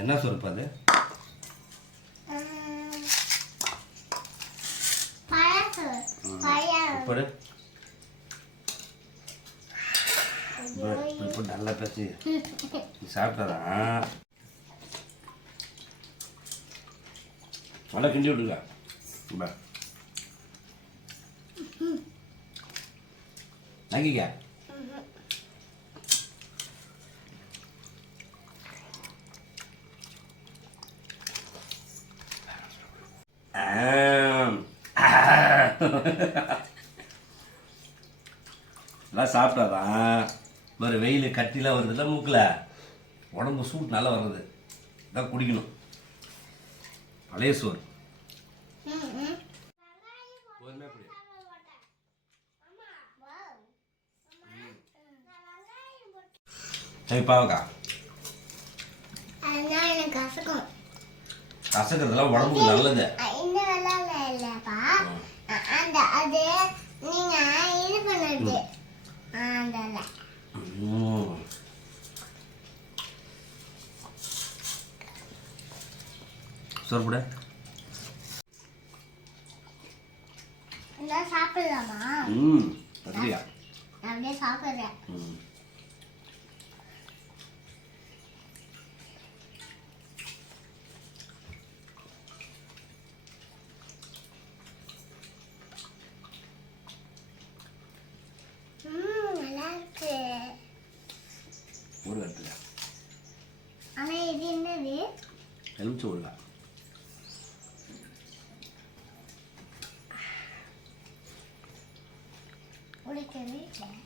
என்ன சொருப்பு அது? நல்லா பேசி சாப்பிட்டாதான் நல்லா கிண்டி விட்டுருக்கா. நங்கிக்க எல்லாம் சாப்பிட்டாதான் ஒரு வெயில் கட்டிலாம் வருதுல்ல மூக்கில், உடம்பு சூட் நல்லா வர்றது. இதான் குடிக்கணும் பழைய சோறு. சரி பாவக்கா கசக்கிறதுலாம் உடம்புக்கு நல்லது. சோறு சாப்பிடலாமா? அப்படியா? அப்படியே சாப்பிடுறேன். நல்லா இருக்கு. ஒரு கட்டுல ஆனா இது என்னது? எலுமிச்சை ஊறுகாய். உனக்கு வீட்டில்